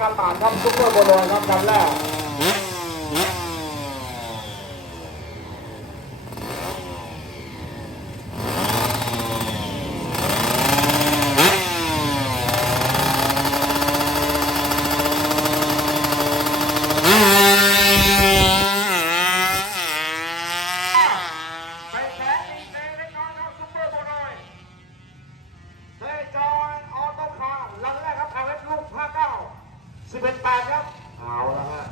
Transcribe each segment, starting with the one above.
การผ่านครับซุปเปอร์โบโลยครับลำแรก ไปแขนดีเซเล็กน้อยครับซุปเปอร์โบรอยเซจอยออโต้คาร์ลังแรกครับเอาเวสลูกห้าเก้าสิบเอ็ดแปดครับ เอาละฮะ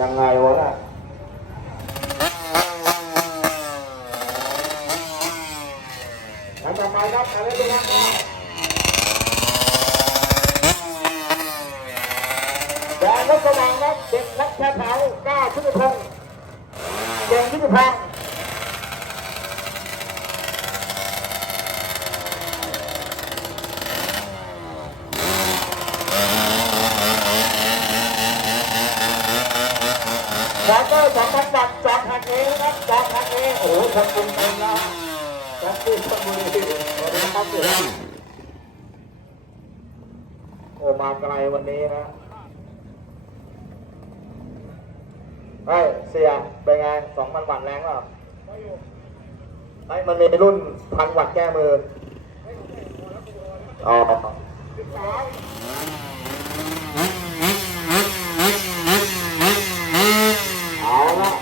ยังไงวะน่ะแล้วต่อไปครับอะไรดูครับแดงรถกระบะครับเด็กนักแค่เผาก้าชุติพงศ์เก่งชุติพงศ์ เตอร์สองพันวัตต์จอดทางเอนะครับจอดทางเอโอ้โหคนกรุงเต็มแล้วจอดที่ชลบุรีสวัสดีครับเสือโอ้มาไกลวันนี้นะเฮ้ยเสียเป็นไงสองพันวัตต์แรงเปล่าไอ้มันมีรุ่นพันวัตต์แก้มืออ๋อเอาละ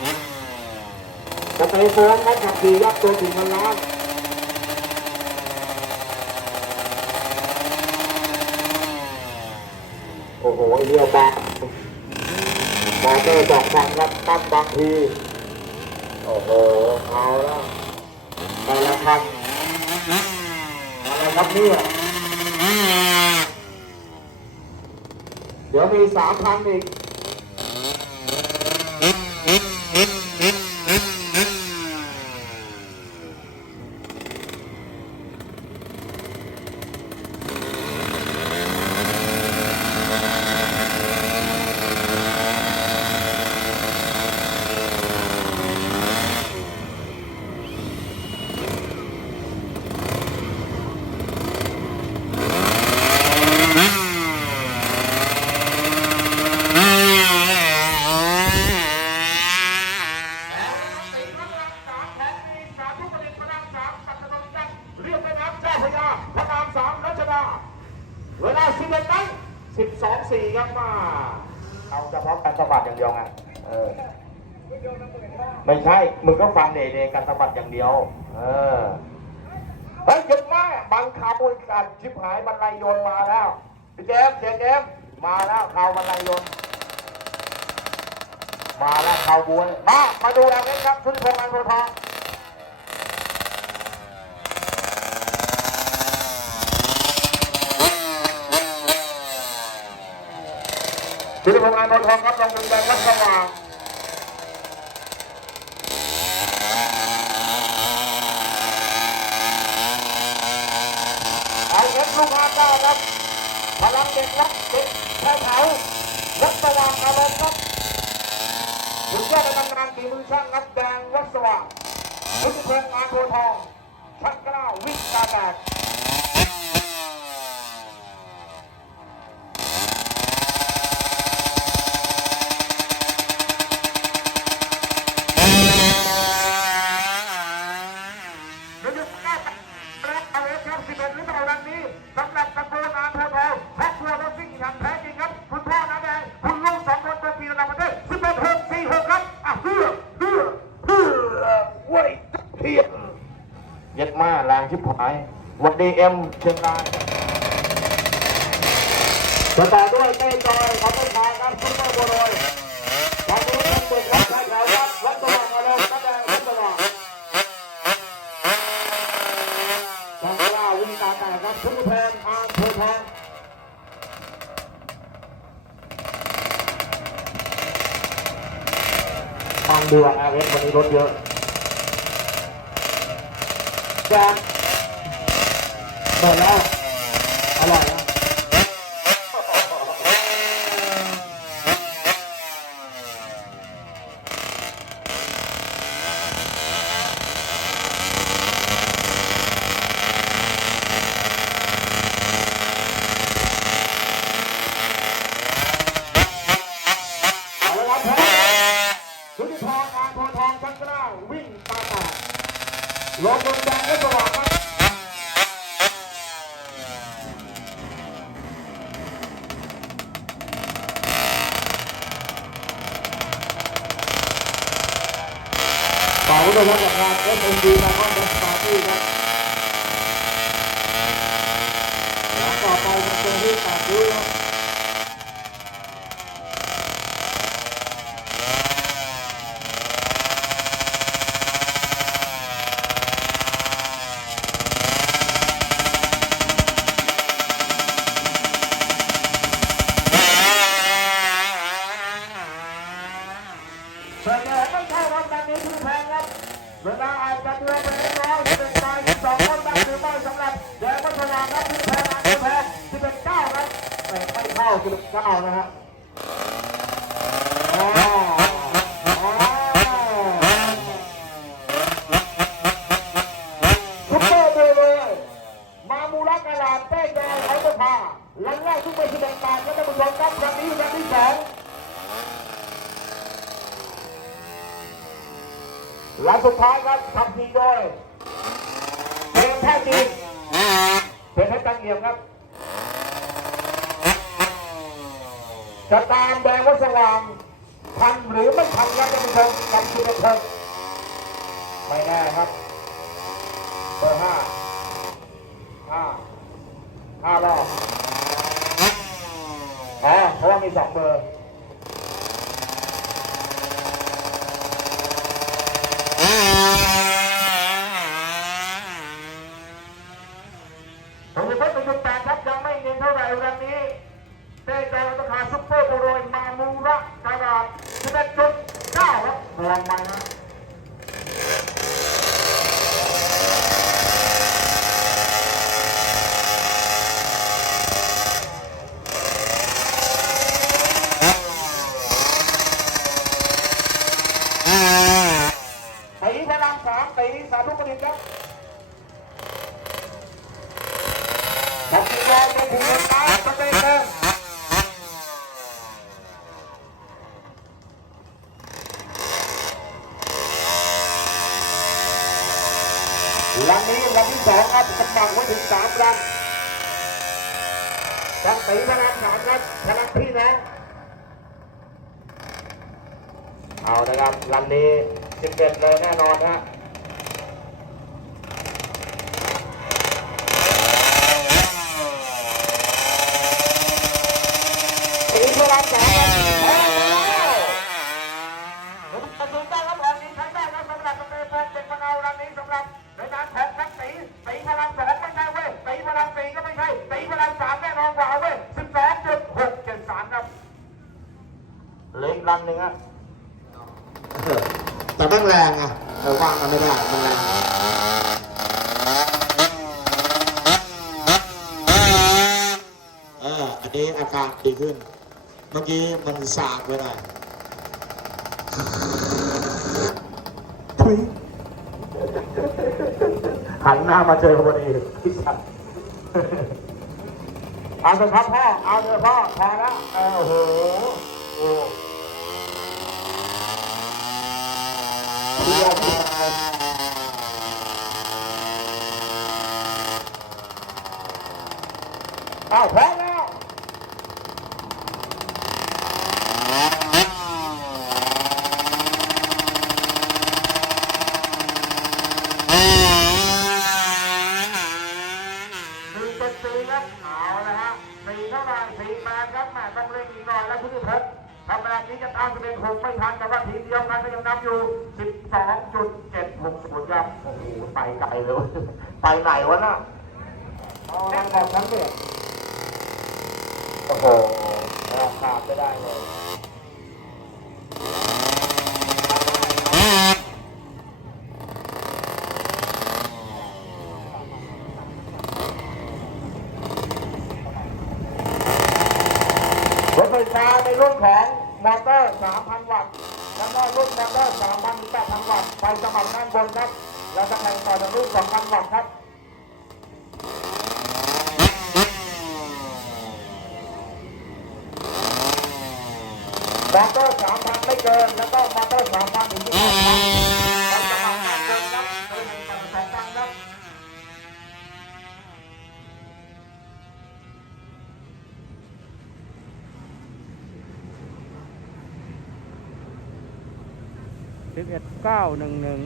จะไปฟ้องนักขับขี่ยักษ์ตัวถึงมันล้านโอ้โหเรียวบางมอเตอร์สองพันครับตั้งบางที โอ้โห เอาละแต่ละคันอะไรครับเนี่ยเดี๋ยวมีสามพันอีก ติดรถรางสามแผนดีสามทุกประเด็นพระรามสามปัตตานีจันทร์เรียบแม่น้ำเจ้าพระยาพระรามสามรัชดา เวลาสิบเอ็ดนั้นสิบสองสี่ครับมา เอาเฉพาะการสะบัดอย่างเดียวไง เอ ไม่ใช่ มึงก็ฟังเดเดการสะบัดอย่างเดียว เออ เฮ้ยหยุดแม่บังคับริการชิบหายบรรลัยโยนมาแล้วพี่เจมส์เจมส์เจมส์มาแล้วข่าวบรรลัยโยนมาแล้วข่าวบวย มา มาดูแล้วครับชุดพงษ์อันโพทองชุดพงษ์อันโพทองครับลงทุนแดงวัดสว่าง เอาเอฟลูกห้าเก้า ครับ พลังเด็กรักเด็กแถวแถววัดสว่างอารมณ์ครับถึงแยกในตำนานฝีมือช่างนักแดงวัดสว่างชุดเพลงงานโททองชักกล้าวิ่งกาแตก ชิบหายวันดีเอ็มเชียงรายจะต่อด้วยเต้จอยขอต้นทางครับซุปเปอร์โบโรยทางนี้ครับเด็กวัดไทยแถวครับวัดสว่างอารมณ์น้าแดงวัดสว่างทางล้าวิ่งตาแตกครับชุดเพลงอานโพธิ์ทองทางเดืออาร์เอสวันนี้รถเยอะจะ เปิดแล้ว อร่อยนะชุดที่พองาทองชันกล้าวิ่งตาตกลงบนแดงและสว่าง แพงครับเวลาอาจจะเดือนเป็นร้อยเป็นร้อยสองคนได้หรือไม่สำหรับแดงมัทนาครับคือแพงอาจจะแพงที่เป็นเก้าครับแต่ไม่เข้าคือเก้านะฮะอ๋ออ๋อซุปเปอร์โบเลยมามูรักกาลาดเต้แดงเขาจะพาหลังแรกทุกเป็นสิบเอ็ดบาทก็จะผู้ชมครับครั้งนี้ครั้งที่สอง หลังสุดท้ายครับทำทีโดยเป็นแท้จริงเป็นให้ตั้งเงียมครับจะตามแดงวัสว่างทันหรือไม่ทันครับท่านผู้ชมกับสุดเถิดไม่แน่ครับเบอร์ห้าห้าห้ารอบอ๋อเพราะว่ามีสองเบอร์ สามตีสาธุประดิษฐ์ครับจับมือรอไปถึงเงินตายสเตย์เดิมลำนี้ลำที่สองครับสมัครไว้ถึงสามลำจับตีพลังสามครับพลังพี่น้องเอานะครับลำนี้ สิบเอ็ดเลยแน่นอนฮะตีพลังสามครับแพ้แล้วผมตัดสินได้ครับออกนี้ใช้ได้ครับสำหรับสเปนแฟนเด็กมะนาวลำนี้สำหรับ แต่แม่งแรงอะเออว่างกันไม่ได้มันแรงเอออันนี้อาการดีขึ้น เมื่อกี้มันสากไปหน่อยทุยหันหน้ามาเจอพอดีพี่สัตว์เอาเถอะครับพ่อ เอาเถอะพ่อพอแล้วโอ้โห อ้ายเอาพร้อมแล้วหนึ่งเป็นสี่ครับเอาละฮะสี่เท่าไหร่สี่แปดครับแม่ต้องเร่งอีกหน่อยแล้วพี่พบทำแบบ นี้จะตามจะเป็นหกไม่ทันแต่ว่าทีมเดียวกันก็ยังนำอยู่สิบสองจุดเจ็ดหกศูนย์ครับโอ้โหไปไกลเลยไปไหนวะน่ะเอาแรงบอกฉันเนี่ยโอ้โหออกขาดไม่ได้เลยรถไฟฟ้าในรุ่นของ มอเตอร์3,000วัตต์แล้วก็รุ่นมอเตอร์3,000ถึง8,000วัตต์ไปสมัครด้านบนครับ แล้วตำแข่งต่อจากรุ่น2,000วัตต์ครับมอเตอร์3,000ไม่เกิน แล้วก็มอเตอร์3,000ถึงที่8,000ไปสมัครด้านบนครับโดยในฝั่งสอง สิบเอ็ดเก้าหนึ่งหนึ่ง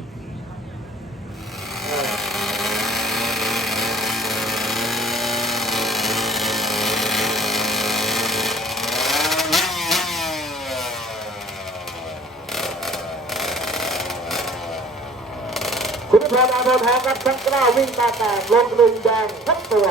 คุณพรอาโนทองครับทั้งเก้าวิ่งตาแตกลงกลึงแดงทั้งตัว